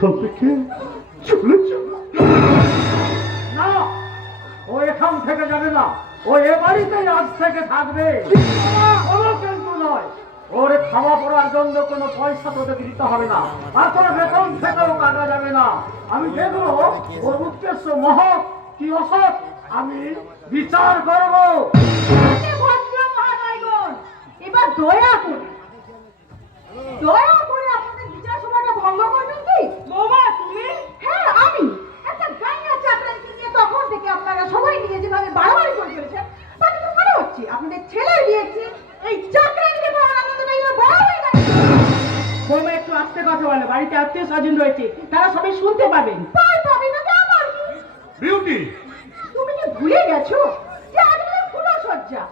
থেকে চলে না, ও এখান থেকে যাবে না, ও এ বাড়িতেই আজ থেকে থাকবে। কোনো কিন্তু নয়, ওর খাওয়া পড়ার জন্য কোনো পয়সা তোদেরকে দিতে হবে না, আর কোনো বেতন থেকেও কাটা যাবে না। আমি দেখবো ওর উদ্দেশ্য মহৎ কি অসৎ, আমি বিচার করবো। এবার দয়া করে আপনাদের বিচার সভাটা ভঙ্গ করবেন কি? বাবা তুমি? হ্যাঁ আমি। একটা গাইয়া চাকরানকে নিয়ে তখন থেকে আপনারা সবাই নিয়ে যেভাবে বাড়াবাড়ি করে চলেছেন, তাতে তো মনে হচ্ছে আপনাদের ছেলে দিয়েছে এই চাকরানকে পাওয়ার আনন্দটা এবার বড় হয়ে গেছে। বৌমা একটু আস্তে কথা বলো, বাড়িতে আত্মীয় স্বজন রয়েছে, তারা সবাই শুনতে পাবেন। পাবে না তো আমার কি? বিউটি, তুমি কি ভুলে গেছো যে আজকে ফুলসজ্জা,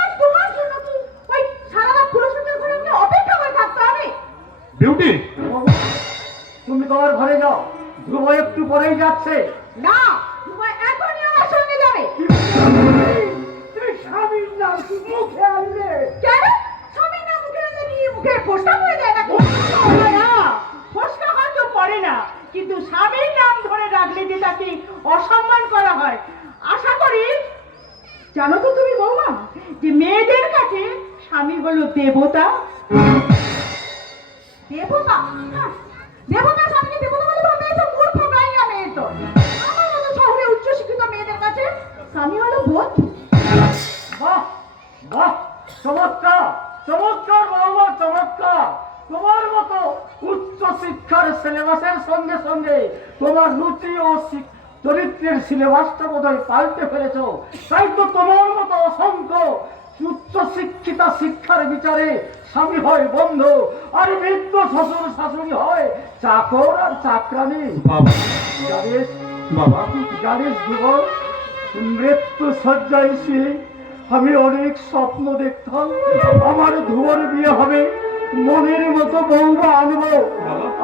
আর তোমার জন্য কি ওই সারা রাত ফুলসজ্জার ঘরে আমাকে অপেক্ষা করে থাকতে হবে? বিউটি, তুমি তোমার ঘরে যাও, ধ্রুব একটু পরেই যাচ্ছে। না, তুমি এখনই আমার সঙ্গে যাবে। তুমি স্বামীর নাম মুখে আনলে কেন? স্বামীর নাম মুখে আনলে কি মুখে ফোসকা পড়ে যায় নাকি? না, ফোসকা হয়তো পড়ে না, কিন্তু স্বামীর নাম ধরে রাখলে যে তাকে অসম্মান করা হয়। আশা করি জানো তো তুমি বৌমা, যে মেয়েদের কাছে স্বামী হলো দেবতা। দেবতা? দেবতা স্বামীকে দেবতা বলে ভাবে, এসব মূর্খ গাইয়া মেয়ের তো। আমার মতো শহরে উচ্চশিক্ষিত মেয়েদের কাছে স্বামী হলো বন্ধু। বাহ বাহ, চমৎকার চমৎকার বাবা, চমৎকার। তোমার মতো উচ্চ শিক্ষার সিলেবাসের সঙ্গে সঙ্গে তোমার রুচি ও চরিত্রের সিলেবাসটা বোধহয় পাল্টে ফেলেছ। তাই তো তোমার মতো অসংখ্য উচ্চ শিক্ষিতা শিক্ষার বিচারে স্বামী হয় বন্ধু, আর মৃত্যু শ্বশুর শাশুড়ি হয় চাকর আর চাকরানি। জানিস বাবা, জানিস যুবক, মৃত্যু শয্যায় শুয়ে আমি অনেক স্বপ্ন দেখতাম আমার ধ্রুবর বিয়ে হবে, মনের মতো বৌমা আনবো,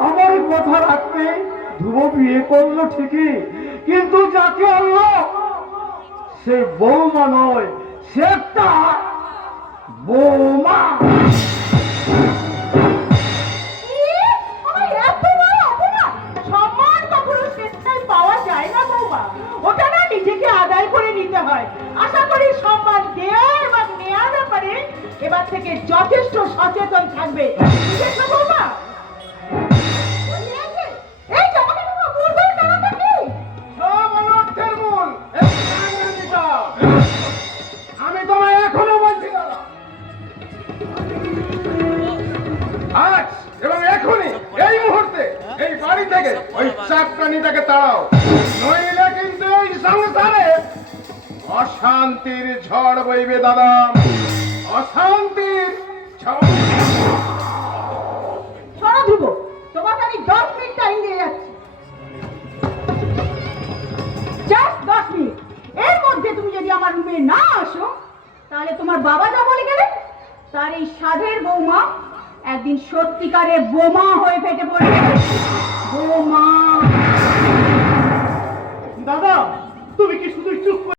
আমার কথা রাখবে। ধ্রুব বিয়ে করলো ঠিকই, কিন্তু যাকে আনলো সে বৌমা নয়, সে একটা বৌমা। নিজেকে আদায় করে নিতে হয়। আশা করি সম্মান দেওয়া এবং নেওয়ার ব্যাপারে এবার থেকে যথেষ্ট সচেতন থাকবে। আমি তোমায় এখনো বলছি আজ এবং এখনই এই মুহূর্তে এই বাড়ি থেকে ওই চাকরানিটাকে তাড়াও, নইলে কিন্তু এই সংসারে অশান্তির ঝড় বইবে দাদা, অশান্তির ঝড়। শোনো ধ্রুব, তোমাকে আমি 10 মিনিট টাইম দিয়ে যাচ্ছি, জাস্ট 10 মিনিট। এর মধ্যে তুমি যদি আমার রুমে না আসো, তাহলে তোমার বাবা যা বলে গেলেন তার এই সাধের বৌমা একদিন সত্যিকারে বোমা হয়ে ফেটে পড়বে। বোমা। দাদা, তুমি কি শুধু চুপ